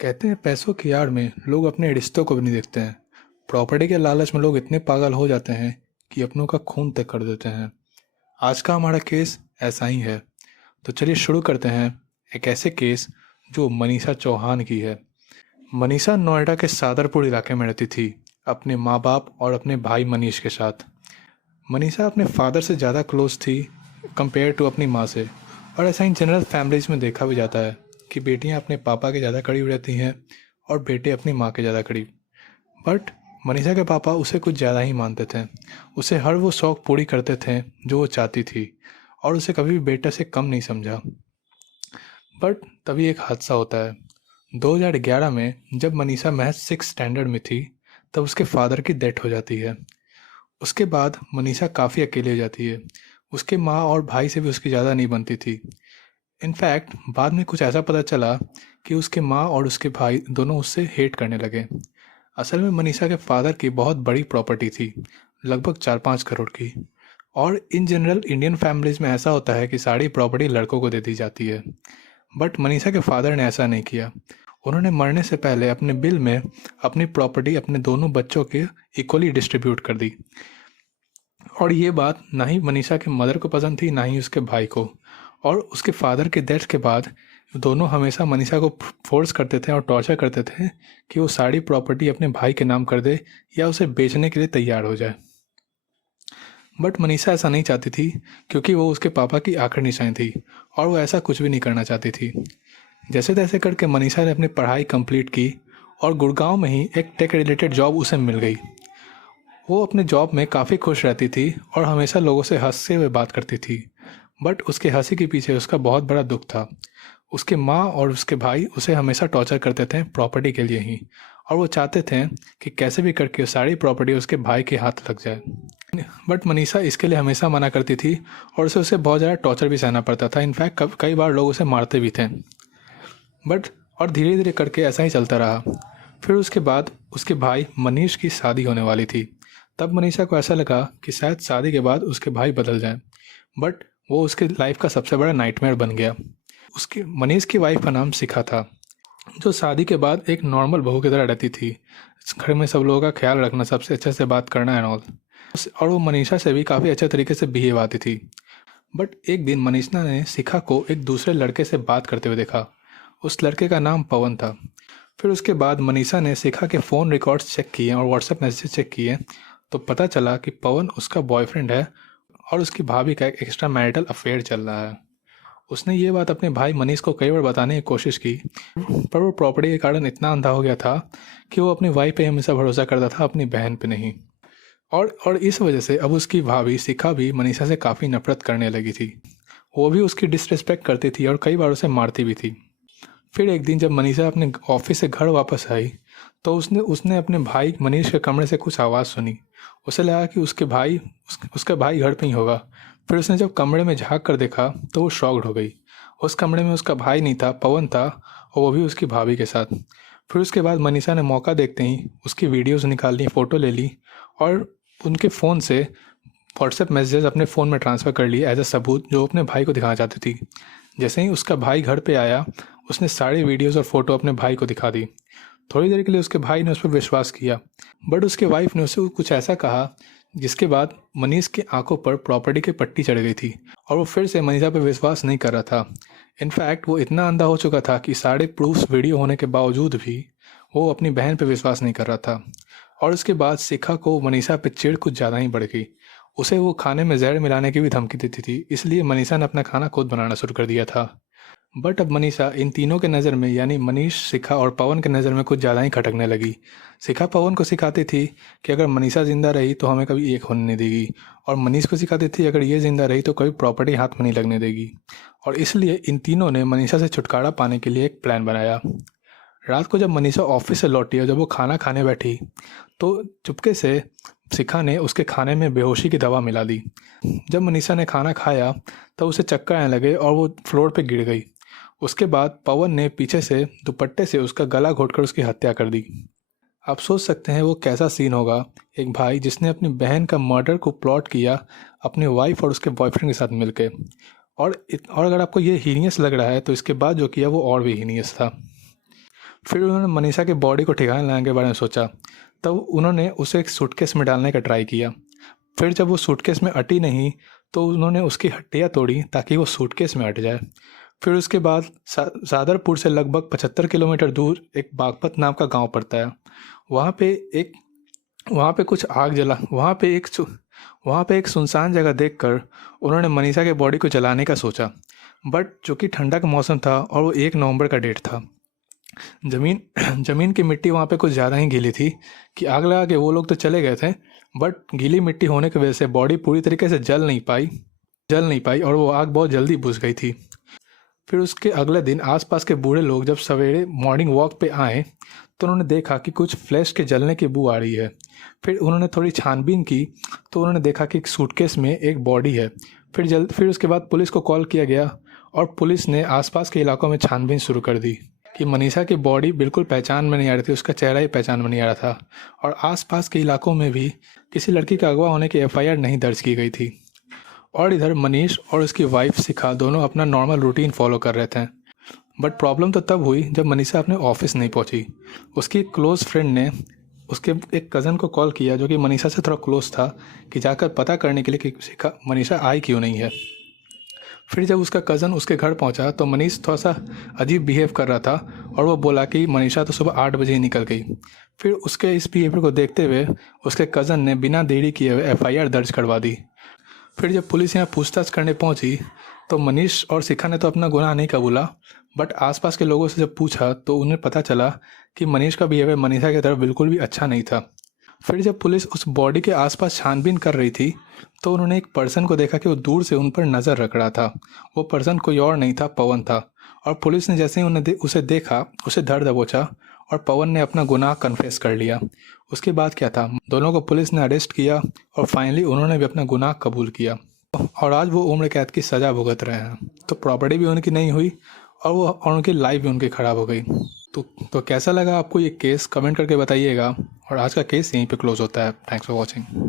कहते हैं पैसों की आड़ में लोग अपने रिश्तों को भी नहीं देखते हैं। प्रॉपर्टी के लालच में लोग इतने पागल हो जाते हैं कि अपनों का खून तक कर देते हैं। आज का हमारा केस ऐसा ही है। तो चलिए शुरू करते हैं एक ऐसे केस जो मनीषा चौहान की है। मनीषा नोएडा के सादरपुर इलाके में रहती थी, अपने माँ बाप और अपने भाई मनीष के साथ। मनीषा अपने फादर से ज़्यादा क्लोज थी कंपेयर टू अपनी माँ से। और ऐसा ही जनरल फैमिलीज में देखा भी जाता है कि बेटियां अपने पापा के ज़्यादा करीब रहती हैं और बेटे अपनी माँ के ज़्यादा करीब। बट मनीषा के पापा उसे कुछ ज़्यादा ही मानते थे। उसे हर वो शौक़ पूरी करते थे जो वो चाहती थी और उसे कभी भी बेटा से कम नहीं समझा। बट तभी एक हादसा होता है। 2011 में जब मनीषा महज 6 स्टैंडर्ड में थी, तब उसके फादर की डेथ हो जाती है। उसके बाद मनीषा काफ़ी अकेली हो जाती है। उसके माँ और भाई से भी उसकी ज़्यादा नहीं बनती थी। इनफैक्ट बाद में कुछ ऐसा पता चला कि उसके माँ और उसके भाई दोनों उससे हेट करने लगे। असल में मनीषा के फादर की बहुत बड़ी प्रॉपर्टी थी, लगभग 4-5 करोड़ की। और इन जनरल इंडियन फैमिलीज़ में ऐसा होता है कि सारी प्रॉपर्टी लड़कों को दे दी जाती है। बट मनीषा के फादर ने ऐसा नहीं किया। उन्होंने मरने से पहले अपने बिल में अपनी प्रॉपर्टी अपने दोनों बच्चों के इक्वली डिस्ट्रीब्यूट कर दी। और ये बात ना ही मनीषा के मदर को पसंद थी, ना ही उसके भाई को। और उसके फादर के डेथ के बाद दोनों हमेशा मनीषा को फोर्स करते थे और टॉर्चर करते थे कि वो सारी प्रॉपर्टी अपने भाई के नाम कर दे या उसे बेचने के लिए तैयार हो जाए। बट मनीषा ऐसा नहीं चाहती थी, क्योंकि वो उसके पापा की आखिरी निशानी थी और वो ऐसा कुछ भी नहीं करना चाहती थी। जैसे तैसे करके मनीषा ने अपनी पढ़ाई कंप्लीट की और गुड़गांव में ही एक टेक रिलेटेड जॉब उसे मिल गई। वो अपने जॉब में काफ़ी खुश रहती थी और हमेशा लोगों से हंसते हुए बात करती थी। बट उसके हंसी के पीछे उसका बहुत बड़ा दुख था। उसके माँ और उसके भाई उसे हमेशा टॉर्चर करते थे प्रॉपर्टी के लिए ही, और वो चाहते थे कि कैसे भी करके सारी प्रॉपर्टी उसके भाई के हाथ लग जाए। बट मनीषा इसके लिए हमेशा मना करती थी और उसे बहुत ज़्यादा टॉर्चर भी सहना पड़ता था। इनफैक्ट कई बार लोग उसे मारते भी थे। बट और धीरे धीरे करके ऐसा ही चलता रहा। फिर उसके बाद उसके भाई मनीष की शादी होने वाली थी। तब मनीषा को ऐसा लगा कि शायद शादी के बाद उसके भाई बदल जाएं। बट वो उसके लाइफ का सबसे बड़ा नाइटमेयर बन गया। उसके मनीष की वाइफ का नाम शिखा था, जो शादी के बाद एक नॉर्मल बहू की तरह रहती थी। घर में सब लोगों का ख्याल रखना, सबसे अच्छे से बात करना एंड ऑल। और वो मनीषा से भी काफ़ी अच्छे तरीके से बिहेव आती थी। बट एक दिन मनीषा ने शिखा को एक दूसरे लड़के से बात करते हुए देखा। उस लड़के का नाम पवन था। फिर उसके बाद मनीषा ने शिखा के फ़ोन रिकॉर्ड्स चेक किए और व्हाट्सएप मैसेज चेक किए, तो पता चला कि पवन उसका बॉयफ्रेंड है और उसकी भाभी का एक एक्स्ट्रा मैरिटल अफेयर चल रहा है। उसने ये बात अपने भाई मनीष को कई बार बताने की कोशिश की, पर वो प्रॉपर्टी के कारण इतना अंधा हो गया था कि वो अपनी वाइफ पे हमेशा भरोसा करता था, अपनी बहन पे नहीं। और इस वजह से अब उसकी भाभी शिखा भी मनीषा से काफ़ी नफरत करने लगी थी। वो भी उसकी डिसरिस्पेक्ट करती थी और कई बार उसे मारती भी थी। फिर एक दिन जब मनीषा अपने ऑफिस से घर वापस आई, तो उसने अपने भाई मनीष के कमरे से कुछ आवाज़ सुनी। उसे लगा कि उसका भाई घर पे ही होगा। फिर उसने जब कमरे में झांक कर देखा तो वो शॉक्ड हो गई। उस कमरे में उसका भाई नहीं था, पवन था, और वो भी उसकी भाभी के साथ। फिर उसके बाद मनीषा ने मौका देखते ही उसकी वीडियोस निकाल ली, फ़ोटो ले ली और उनके फ़ोन से व्हाट्सएप मैसेजेस अपने फ़ोन में ट्रांसफ़र कर लिए एज अ सबूत, जो अपने भाई को दिखाना चाहती थी। जैसे ही उसका भाई घर पे आया, उसने सारी वीडियोस और फ़ोटो अपने भाई को दिखा दी। थोड़ी देर के लिए उसके भाई ने उस पर विश्वास किया, बट उसके वाइफ ने उसे कुछ ऐसा कहा जिसके बाद मनीष की आंखों पर प्रॉपर्टी की पट्टी चढ़ गई थी और वो फिर से मनीषा पर विश्वास नहीं कर रहा था। इनफैक्ट वो इतना अंधा हो चुका था कि सारे प्रूफ्स वीडियो होने के बावजूद भी वो अपनी बहन पर विश्वास नहीं कर रहा था। और उसके बाद शिखा को मनीषा पे चिढ़ कुछ ज़्यादा ही बढ़ गई। उसे वो खाने में जहर मिलाने की भी धमकी देती थी, इसलिए मनीषा ने अपना खाना खुद बनाना शुरू कर दिया था। बट अब मनीषा इन तीनों के नज़र में, यानी मनीष, शिखा और पवन के नज़र में कुछ ज़्यादा ही खटकने लगी। शिखा पवन को सिखाती थी कि अगर मनीषा ज़िंदा रही तो हमें कभी एक होने नहीं देगी, और मनीष को सिखाती थी अगर ये ज़िंदा रही तो कभी प्रॉपर्टी हाथ में नहीं लगने देगी। और इसलिए इन तीनों ने मनीषा से छुटकारा पाने के लिए एक प्लान बनाया। रात को जब मनीषा ऑफिस से लौटी और जब वो खाना खाने बैठी, तो चुपके से शिखा ने उसके खाने में बेहोशी की दवा मिला दी। जब मनीषा ने खाना खाया तो उसे चक्कर आने लगे और वो फ्लोर पे गिर गई। उसके बाद पवन ने पीछे से दुपट्टे से उसका गला घोंटकर उसकी हत्या कर दी। आप सोच सकते हैं वो कैसा सीन होगा, एक भाई जिसने अपनी बहन का मर्डर को प्लॉट किया अपनी वाइफ और उसके बॉयफ्रेंड के साथ मिलकर। और अगर आपको ये हीनियस लग रहा है तो इसके बाद जो किया वो और भी हीनियस था। फिर उन्होंने मनीषा की बॉडी को ठिकाने लगाने के बारे में सोचा। तब उन्होंने उसे एक सूटकेस में डालने का ट्राई किया। फिर जब वो सूटकेस में अटी नहीं तो उन्होंने उसकी हड्डियाँ तोड़ी ताकि वो सूटकेस में अट जाए। फिर उसके बाद सादरपुर से लगभग 75 किलोमीटर दूर एक बागपत नाम का गांव पड़ता है। वहाँ पे कुछ आग जला वहाँ पे एक सुनसान जगह देखकर उन्होंने मनीषा के बॉडी को जलाने का सोचा। बट चूँकि ठंडा का मौसम था और वो 1 नवंबर का डेट था, ज़मीन ज़मीन की मिट्टी वहाँ पे कुछ ज़्यादा ही गीली थी कि आग लगा के वो लोग तो चले गए थे, बट गीली मिट्टी होने की वजह से बॉडी पूरी तरीके से जल नहीं पाई और वो आग बहुत जल्दी बुझ गई थी। फिर उसके अगले दिन आसपास के बूढ़े लोग जब सवेरे मॉर्निंग वॉक पे आए तो उन्होंने देखा कि कुछ फ्लैश के जलने की बू आ रही है। फिर उन्होंने थोड़ी छानबीन की तो उन्होंने देखा कि एक सूटकेस में एक बॉडी है। फिर उसके बाद पुलिस को कॉल किया गया और पुलिस ने आसपास के इलाकों में छानबीन शुरू कर दी कि मनीषा की बॉडी बिल्कुल पहचान में नहीं आ रही थी, उसका चेहरा ही पहचान में नहीं आ रहा था और आसपास के इलाकों में भी किसी लड़की का अगवा होने की एफआईआर नहीं दर्ज की गई थी। और इधर मनीष और उसकी वाइफ शिखा दोनों अपना नॉर्मल रूटीन फॉलो कर रहे थे। बट प्रॉब्लम तो तब हुई जब मनीषा अपने ऑफिस नहीं पहुंची। उसकी क्लोज़ फ्रेंड ने उसके एक कज़न को कॉल किया जो कि मनीषा से थोड़ा क्लोज था कि जाकर पता करने के लिए कि मनीषा आई क्यों नहीं है। फिर जब उसका कज़न उसके घर पहुंचा तो मनीष थोड़ा सा अजीब बिहेव कर रहा था और वो बोला कि मनीषा तो सुबह 8 बजे ही निकल गई। फिर उसके इस बिहेवियर को देखते हुए उसके कज़न ने बिना देरी किए हुए एफआईआर दर्ज करवा दी। फिर जब पुलिस यहाँ पूछताछ करने पहुंची तो मनीष और शिखा ने तो अपना गुनाह नहीं कबूला, बट आसपास के लोगों से जब पूछा तो उन्हें पता चला कि मनीष का बिहेवियर मनीषा की तरफ बिल्कुल भी अच्छा नहीं था। फिर जब पुलिस उस बॉडी के आसपास छानबीन कर रही थी तो उन्होंने एक पर्सन को देखा कि वो दूर से उन पर नज़र रख रहा था। वो पर्सन कोई और नहीं था, पवन था। और पुलिस ने जैसे ही उसे देखा उसे धर दबोचा और पवन ने अपना गुनाह कन्फेस कर लिया। उसके बाद क्या था, दोनों को पुलिस ने अरेस्ट किया और फाइनली उन्होंने भी अपना गुनाह कबूल किया और आज वो उम्र कैद की सज़ा भुगत रहे हैं। तो प्रॉपर्टी भी उनकी नहीं हुई और उनकी लाइफ भी उनकी ख़राब हो गई। तो कैसा लगा आपको ये केस, कमेंट करके बताइएगा। और आज का केस यहीं पे क्लोज होता है। Thanks for watching.